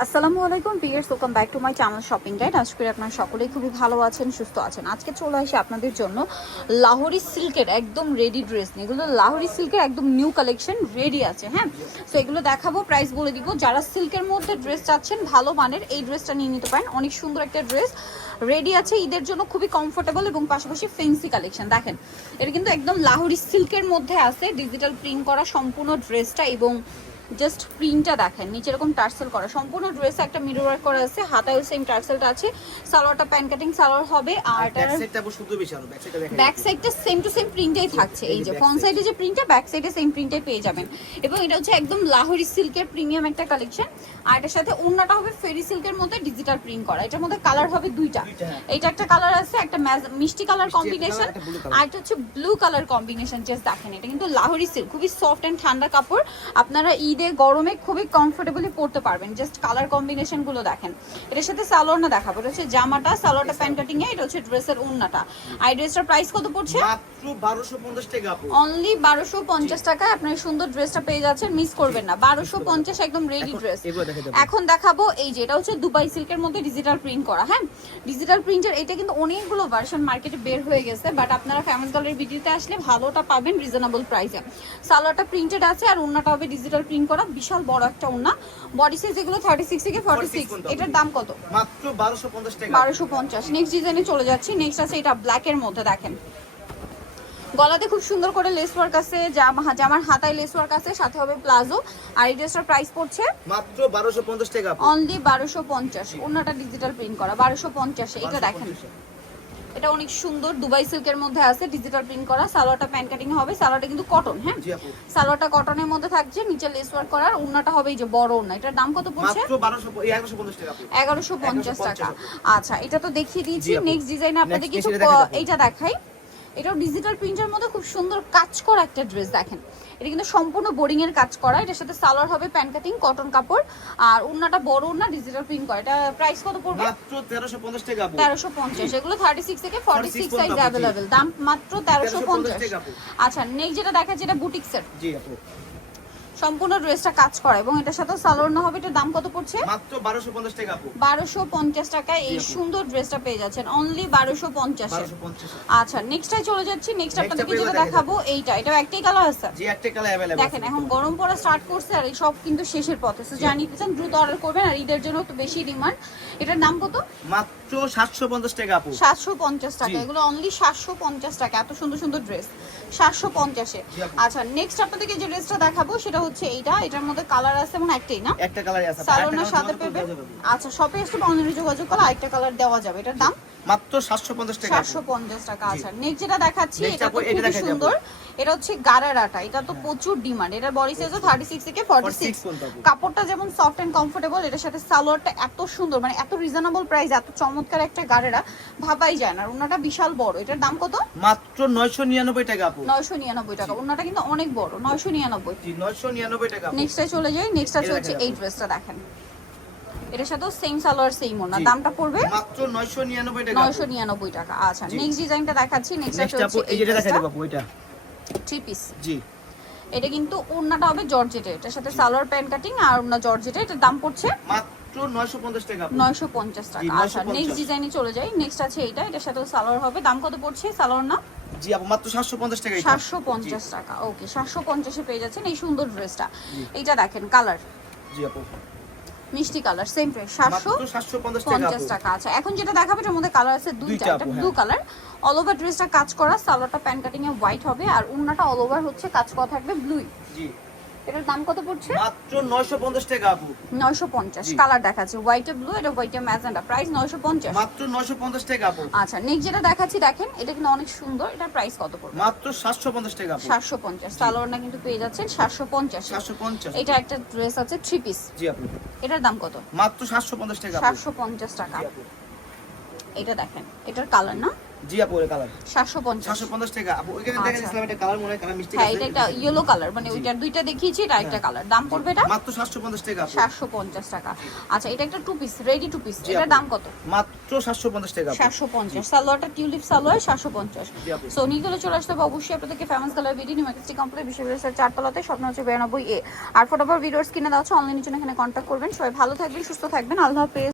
আসসালামু আলাইকুম viewers, welcome back to my channel shopping guide. আশা করি আপনারা সকলেই খুবই ভালো আছেন, সুস্থ আছেন। আজকে চলে আসি আপনাদের জন্য লাহোরি সিল্কের একদম রেডি ড্রেস নিয়ে। এগুলো লাহোরি সিল্কের একদম নিউ কালেকশন রেডি আছে। হ্যাঁ, সো এগুলো দেখাবো, প্রাইস বলে দিব। যারা সিল্কের মধ্যে ড্রেস চাচ্ছেন ভালো মানের, এই ড্রেসটা নিয়ে নিতে পারেন। অনেক সুন্দর একটা ড্রেস রেডি আছে ঈদের জন্য, খুবই কমফোর্টেবল এবং পাশাপাশি ফেন্সি কালেকশন। দেখেন, এটা কিন্তু একদম লাহোরি সিল্কের মধ্যে আছে, ডিজিটাল প্রিন্ট করা সম্পূর্ণ ড্রেসটা। এবং জাস্ট প্রিন্টটা দেখেন, নিচে এরকম টার্সেল করা, সম্পূর্ণ ড্রেসে একটা মিরর ওয়ার্ক করা আছে, হাতায়ও সেম টার্সেলটা আছে। সালোয়ারটা প্যান কাটিং সালোয়ার হবে, আর ব্যাক সাইডটা সেম টু সেম প্রিন্টেই থাকছে। এই যে ফ্রন্ট সাইডে যে প্রিন্টটা, ব্যাক সাইডে সেম প্রিন্টেই পেয়ে যাবেন। এবং এটা হচ্ছে একদম লাহোরি সিল্কের প্রিমিয়াম একটা কালেকশন। আর এটার সাথে ওড়নাটা হবে ফেরি সিল্কের মধ্যে ডিজিটাল প্রিন্ট করা। এটার মধ্যে কালার হবে দুইটা, এটা একটা কালার আছে, একটা মিষ্টি কালার কম্বিনেশন, আর এটা হচ্ছে ব্লু কালার কম্বিনেশন। জাস্ট দেখেন, এটা কিন্তু লাহোরি সিল্ক, খুবই সফট এন্ড ঠান্ডা কাপড়। আপনারা ঈদে গরমে খুবই কমফোর্টেবলি পরতে পারবেন। জাস্ট কালার কম্বিনেশন গুলো দেখেন। এটার সাথে সালোয়ার না দেখাবো, এটা হচ্ছে জামাটা, সালোয়ারটা প্যান্ট কাটিং এ, এটা হচ্ছে ড্রেসের ওড়নাটা। আর ড্রেসটার প্রাইস কত পড়ছে? মাত্র 1250 টাকা। অনলি 1250 টাকায় আপনারা সুন্দর ড্রেসটা পেয়ে যাচ্ছেন, মিস করবেন না। 1250 একদম রেডি ড্রেস। এখন দেখাবো এই যে, এটা হচ্ছে দুবাই সিল্কের মধ্যে ডিজিটাল প্রিন্ট করা। হ্যাঁ, ডিজিটাল প্রিন্টের এটা কিন্তু অনেকগুলো ভার্সন মার্কেটে বের হয়ে গেছে, বাট আপনারা ফেমাস গালের ভিডিওতে আসলে ভালোটা পাবেন রিজনেবল প্রাইসে। সালোয়ারটা প্রিন্টেড আছে, আর ওড়নাটা হবে ডিজিটাল প্রিন্ট করা, বিশাল বড় একটা ওড়না। বডি সাইজ এগুলো 36 থেকে 46। এটার দাম কত? মাত্র 1250 টাকা। 1250। নেক্সট ডিজাইনে চলে যাচ্ছি। নেক্সট আছে এটা ব্ল্যাক এর মধ্যে। দেখেন, গলাতে খুব সুন্দর করে লেস ওয়ার্ক আছে, জামার হাতায় লেস ওয়ার্ক আছে, সাথে হবে প্লাজো। আর এই ড্রেসটার প্রাইস পড়ছে মাত্র 1250 টাকা। অনলি 1250। ওড়নাটা ডিজিটাল প্রিন্ট করা 1250। এটা দেখেন, এটা অনেক সুন্দর দুবাই সিল্কের মধ্যে আছে, ডিজিটাল প্রিন্ট করা। সালোয়ারটা প্যান কাটিং হবে, সালোয়ারটা কিন্তু কটন। হ্যাঁ, সালোয়ারটা কটনের মধ্যে থাকছে, নিচে লেস ওয়ার্ক করা। আর ওড়নাটা হবে এই যে বড় ওড়না। এটার দাম কত পড়ছে? মাত্র 1150 টাকা। 1150 টাকা। আচ্ছা, এটা তো দেখিয়ে দিয়েছি। নেক্সট ডিজাইনে আপনাদের কিছু এইটা দেখাই। এটাও ডিজিটাল প্রিন্টের মধ্যে খুব সুন্দর কাজ করা একটা ড্রেস। দেখেন, এটা কিন্তু সম্পূর্ণ বোরিং এর কাজ করা। এটার সাথে সালোয়ার হবে প্যান কাটিং কটন কাপড়, আর ওড়নাটা বড় ওড়না, ডিজিটাল প্রিন্ট করা। এটা প্রাইস কত পড়বে? মাত্র 1350 টাকা। 1350। এগুলো 36 থেকে 46 সাইজ अवेलेबल। দাম মাত্র 1350। আচ্ছা, নেক্সট যেটা দেখাচ্ছি, এটা বুটিক্সের। জি আপু, সম্পূর্ণ ড্রেসটা কাজ করা, এবং এটার সাথে সালোয়ার না হবে। এটার দাম কত পড়ছে? মাত্র 1250 টাকা আপু। 1250 টাকায় এই সুন্দর ড্রেসটা পেয়ে যাচ্ছেন, অনলি 1250 এ। আচ্ছা, নেক্সটটাই চলে যাচ্ছি। নেক্সট আপনাদেরকে যেটা দেখাবো এইটা, এটাও একটাই কালার আছে। জি, একটাই কালার अवेलेबल। দেখেন, এখন গরম পড়া স্টার্ট করছে, আর এই সব কিন্তু শেষের পথে। সো জানি দিচ্ছেন, দ্রুত অর্ডার করবেন, আর ঈদের জন্য তো বেশি ডিমান্ড। এটার দাম কত? মাত্র 750 টাকা আপু। 750 টাকা। এগুলো অনলি 750 টাকা। এত সুন্দর সুন্দর ড্রেস 750 এ। আচ্ছা, নেক্সট আপনাদেরকে যে ড্রেসটা দেখাবো সেটা হচ্ছে এইটা। এটার মধ্যে কালার আছে, মানে একটাই না? একটা কালারই আছে। সালোয়ার সাথে পেবে। আচ্ছা, শপে এসে অনলাইনে যোগাযোগ করলে আরেকটা কালার দেওয়া যাবে। এটার দাম মাত্র 750 টাকা। 750 টাকা। আচ্ছা, নেক্সট যেটা দেখাচ্ছি, এটা তো খুব সুন্দর। এটা হচ্ছে গারারাটা, এটা তো প্রচুর ডিমান্ড। এটার বডি সাইজও 36 থেকে 46। কাপড়টা যেমন সফট এন্ড কমফোর্টেবল, এটার সাথে সালোয়ারটা এত সুন্দর, মানে এত রিজনেবল প্রাইস, এত চমৎকার একটা গারারা ভাবাই যায় না। ওড়নাটা বিশাল বড়। এটার দাম কত? মাত্র 999 টাকা আপু। 999 টাকা। ওড়নাটা কিন্তু অনেক বড়, 999। জি, 999 টাকা। নেক্সটে চলে যাই। নেক্সট আছে হচ্ছে এই ড্রেসটা। দেখেন, এটার সাথেও সেম সালোয়ার সেম ওড়না। দামটা পড়বে মাত্র 999 টাকা। 999 টাকা। আচ্ছা, নেক্সট ডিজাইনটা দেখাচ্ছি। নেক্সট হচ্ছে এই যেটা দেখাই দেব আপু, এটা থ্রি পিস। জি, এটা কিন্তু ওড়নাটা হবে জর্জেটের, এটার সাথে সালোয়ার প্যান্ট কাটিং, আর ওড়না জর্জেটের। এটার দাম পড়ছে মাত্র 950 টাকা। 950 টাকা। আচ্ছা, নেক্সট ডিজাইনে চলে যাই। নেক্সট আছে এইটা, এটার সাথে সালোয়ার হবে। দাম কত পড়ছে সালোয়ার না? জি আপু, মাত্র 750 টাকা। 750 টাকা। ওকে, 750 এ পেয়ে যাচ্ছেন এই সুন্দর ড্রেসটা। এইটা দেখেন, কালার জি আপু, মিষ্টি কালার, সেম প্রাইস 750 টাকা। আচ্ছা, এখন যেটা দেখাবো এর মধ্যে কালার আছে দুইটা। এটা ব্লু কালার, অল ওভার ড্রেসটা কাজ করা, সালোয়ারটা প্যান কাটিং এ হোয়াইট হবে, আর ওড়নাটা অল ওভার হচ্ছে কাজ করা থাকবে ব্লু। জি, এটার দাম কত পড়ছে? মাত্র 950 টাকা আপু। 950। কালার দেখাচ্ছি হোয়াইট এ ব্লু, এটা হোয়াইট এ ম্যাজেন্টা। প্রাইস 950। মাত্র 950 টাকা আপু। আচ্ছা, নেক্সট যেটা দেখাচ্ছি দেখেন, এটা কিন্তু অনেক সুন্দর। এটার প্রাইস কত পড়বে? মাত্র 750 টাকা আপু। 750। সালোয়ারটা কিন্তু পেয়ে যাচ্ছেন 750। 750। এটা একটা ড্রেস আছে থ্রি পিস। জি আপু, এটার দাম কত? মাত্র 750 টাকা আপু। 750 টাকা। এটা দেখেন, এটার কালার না জি আপু এর কালার 750। 750 টাকা আপু। ওইখানে দেখেন আচ্ছা। ইসলাম এটা কালার মনে হয় কালার মিষ্টি হ্যাঁ, আছে। এটা একটা ইয়েলো কালার, মানে জি। ওইটার দুইটা দেখিয়েছি, এটা একটা কালার। দাম পড়বে এটা মাত্র 750 টাকা আপু। 750 টাকা। আচ্ছা, এটা একটা two piece, ready two piece, জি এটার আপু। দাম কত? মাত্র 750 টাকা আপু। 750। সালোয়ারটা টিউলিপ সালোয়ার 750। জি আপু। সো নিগুলো চলে আসতে হবে অবশ্যই আপনাদেরকে famous colour BD new market complex বিশ্ববিদ্যালয়ের 4 তলাতে, স্বপ্ন হচ্ছে 92A। আর ফটোফট ভিডিওস কিনে দেওয়া হচ্ছে, অনলাইনের জন্য এখানে কন্ট্যাক্ট করবেন। সবাই ভালো থাকবেন, সুস্থ থাকবেন, আল্লাহ হাফেজ।